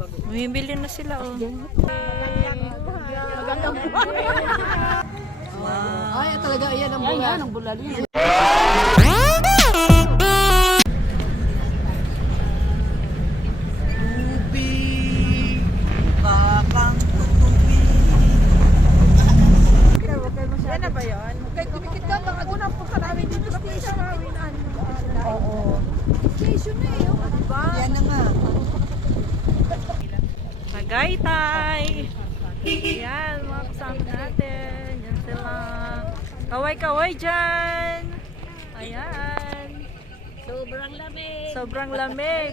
Bumibili na sila, oh. Wow. Ay, talaga, ayan ang bulan. Ayan ang bulan. Tubig, bakang tubig. Yan na ba yun? Kaya dumikit ka, baka unang punta namin dito sa station. Oo. Station na eh, diba? Yan na nga. Tagaytay. Yan, mga kasama natin. Yan sila. Kaway-kaway dyan. Ayan. Sobrang lamig. Sobrang lamig.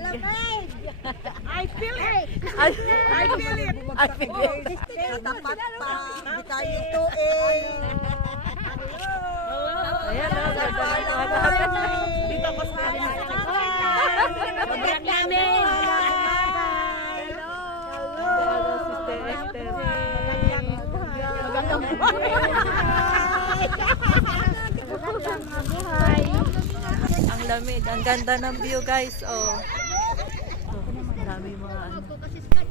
I feel it. I feel it. I feel it. Tapat pa. Hindi tayo tuig. Ayan, Dito ko sa akin. Sobrang lamig. Hello, Sister Esther. Magandang buhay. Ang lamig. Ang ganda ng view, guys. Oh. Ang dami mga ano.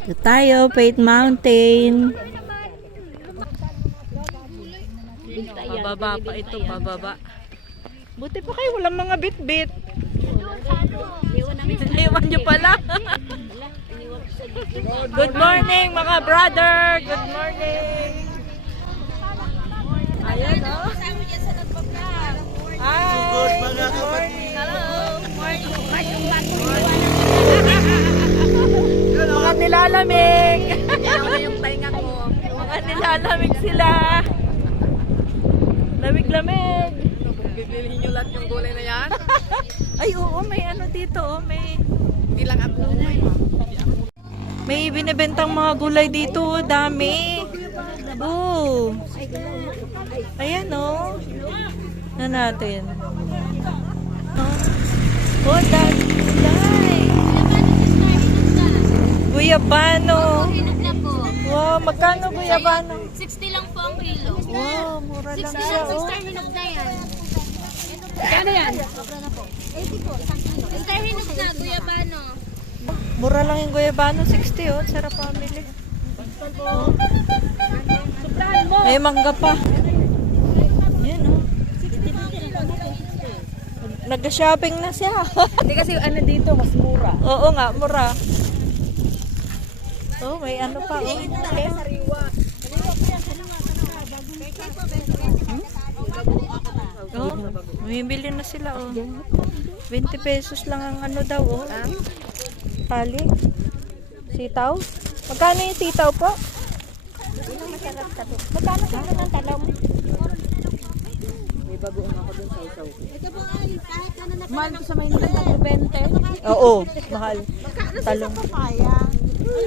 Ito tayo, Faith Mountain. Bababa pa ito, bababa. Buti pa kayo, walang mga bit-bit. Iwan nyo pala. Good morning, mga brother. Good morning. Ayan, oh. Hi. Good morning. Hello. Mga nilalamig. Yung pahinga ko. Mga nilalamig sila. Lamig-lamig. Bibilihin nyo lahat yung gulay na yan. Ay, oo, may ano dito, oh, may... Hindi lang ako. May binibentang mga gulay dito, dami. Oh. Ayan, oh. Na natin. Oh, dami gulay. Guyabano. Wow, magkano guyabano? 60 lang po ang kilo. Wow, mura 60 lang lang, siya, oh. Star Hinog na yan. Kano yan? 80 po, isang kilo. Star Hinog na, guyabano. Mura lang yung guyabano, 60, oh. Sarap pamili. Suplahan mo. May mangga pa. Yan, oh. Nag-shopping na siya. Hindi kasi ano dito, mas mura. Oo nga, mura. Oh, may ano pa, oh. Oh, bumibili na sila, oh. 20 pesos lang ang ano daw, oh. Tali. Sitaw. Magkano yung sitaw po? Magkano kilo ng talong? May bagoong ako dun sa isaw. Mahal ko sa Maynila na 20. Oo, mahal. Talong. Papaya.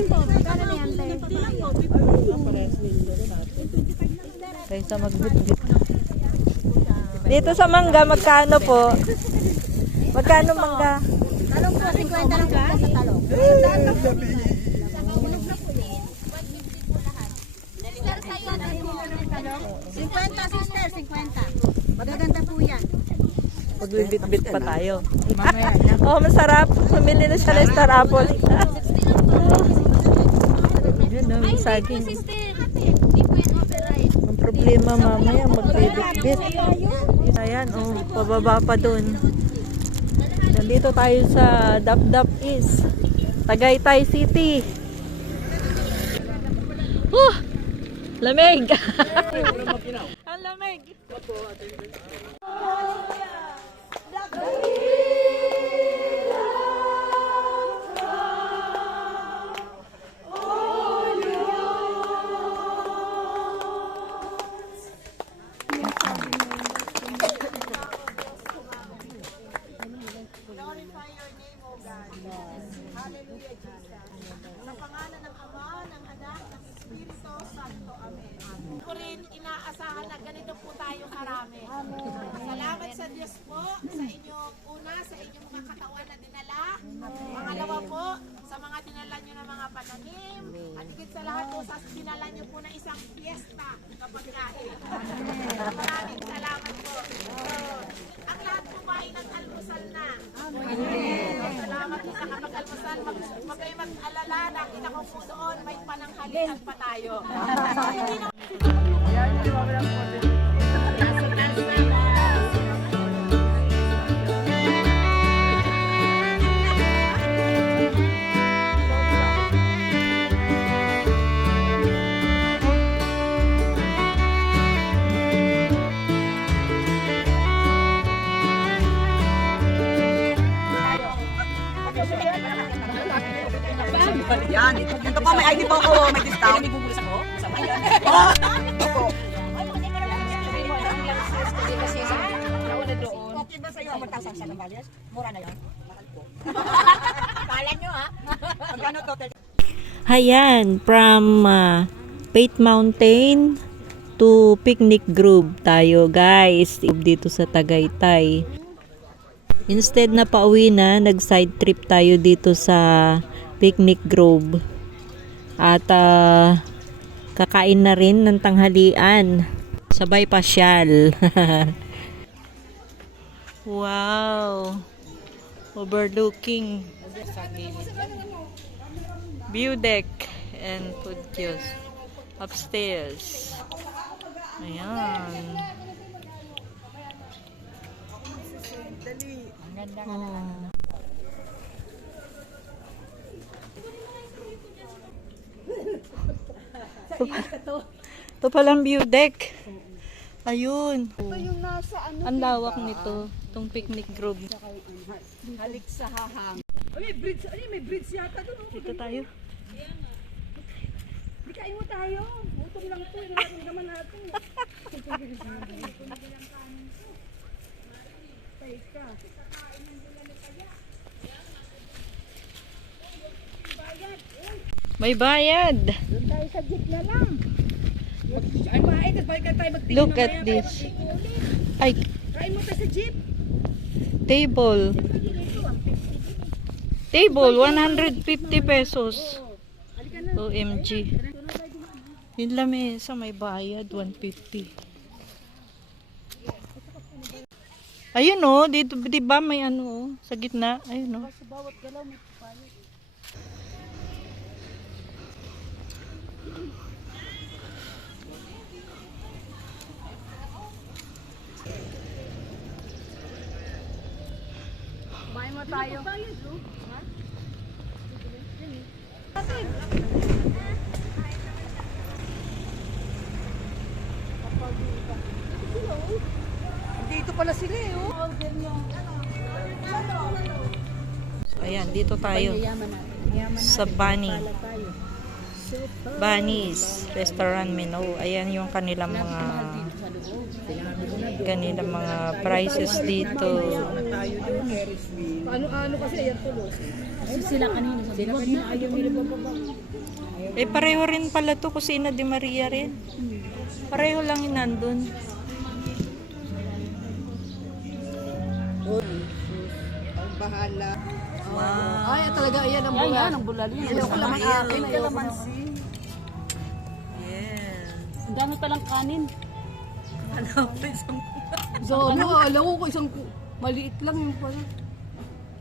Magkano na yan, Tay? Kaysa magbitbit. Dito sa mangga, magkano po? Magkano mangga? Talong po, 50 lang po sa talong. Sister, 50. Magaganda po yan. Magbibit-bit pa tayo. Mamaya. Oh, masarap. Pumili na siya ng star apple. Yun, no, may saging. Hindi po yung override. Ang problema mamaya, magbibit-bit. Ayan, oh, pababa pa dun. Nandito tayo sa Dap-Dap East, Tagaytay City. Lamig! Ang lamig! Hallelujah, Jesus. Sa pangalan ng Ama, ng Anak, ng Espiritu Santo. Amen. Ko rin inaasahan na ganito po tayo karami. Salamat sa Diyos po sa inyong una, sa inyong mga katawan na dinala. Pangalawa po, sa mga dinala nyo ng mga pananim. At higit sa lahat po, sa dinala nyo po na isang fiesta kapag kahit. Maraming salamat po. So, ang lahat po ba ay nag-almusal na? Salamat po sa kapag-almusal. Huwag kayo mag-alala, nakita ko po doon, may pananghalian pa tayo. Yan. Ito po, may ID po ako. May discount. May bubulis ako. Sama yan. Opo. Okay ba sa'yo ang 1,000 sa Nambales? Mura na yan. Mahal po. Kala nyo ha? Magkano total? Ayan, from Faith Mountain to Picnic Grove tayo guys. Dito sa Tagaytay. Instead na pauwi na, nag-side trip tayo dito sa Picnic Grove. At kakain na rin ng tanghalian. Sabay pasyal. Wow! Overlooking view deck and food kiosk upstairs. Ayan. Oh. Ito palang view deck. Ayun. Ang lawak nito. Itong Picnic Grove. Halik sa hahang. Ay, bridge. Ay, may bridge yata doon. Dito tayo. Di kain mo tayo. Utong lang po. Naman natin. May bayad. Doon tayo sa jeep na lang. Ay, maaitad. Balik na tayo magtingin. Look at this. Ay, Kain mo tayo sa jeep. table. Table, 150 pesos. OMG. Yung lamesa may bayad, 150. Ayun oh, dito, di ba may ano oh, sa gitna? Ayun oh. Kumain mo tayo. Dito pala sila eh. Oh. So, ayan, dito tayo. Sa Bunny's Restaurant Menu. Ayan yung kanilang mga prices dito. Ano kasi yan tulos. Sila kanina sabi, wag na ayaw nila bababa. Eh, pareho rin pala to, Kusina de Maria rin. Pareho lang yung nandun. Ang bahala. Wow. Ay, talaga ayan ang bulali. Ayan ang bulali. Ayaw ko lang akin. Kalamansi. Yeah. Ang dami palang kanin. Ano pa isang... So, alam ko isang maliit lang yung pala.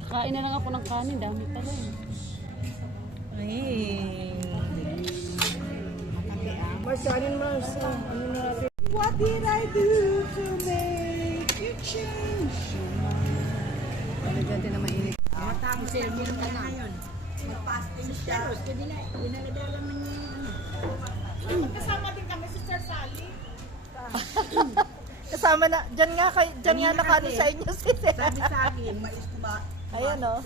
Kain na lang ako ng kanin, dami pala eh. Ay. Marsanin, Mars. Ano natin? What did I do to make you change? Talagang din na mainit. Matang sermon ka na. Mag-fasting siya. Dinala man niya. Kasama din kami si Sir Sally. Kasama na, dyan nga nakano sa inyo si Sabi sa akin, mais ko ba? Ayan o.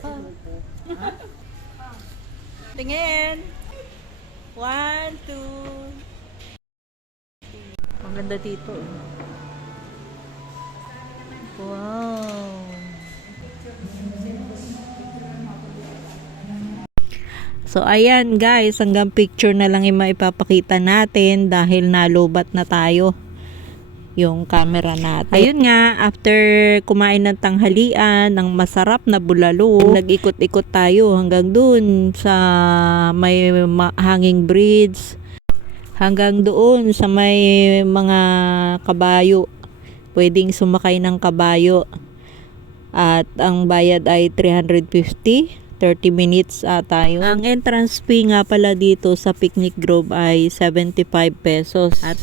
Tingin. 1, 2. Ang ganda dito. Wow. So ayan guys, hanggang picture na lang yung maipapakita natin dahil nalubat na tayo yung camera natin. Ayun nga, after kumain ng tanghalian, ng masarap na bulalo, nag-ikot-ikot tayo hanggang dun sa may hanging bridge, hanggang doon sa may mga kabayo. Pwedeng sumakay ng kabayo. At ang bayad ay 350. 30 minutes tayo. Ang entrance fee nga pala dito sa Picnic Grove ay 75 pesos. At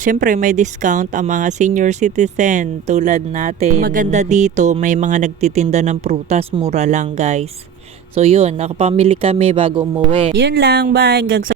syempre may discount ang mga senior citizen tulad natin. Maganda dito, may mga nagtitinda ng prutas, mura lang guys. So yun, nakapamili kami bago umuwi. Yun lang, bye. Hanggang sa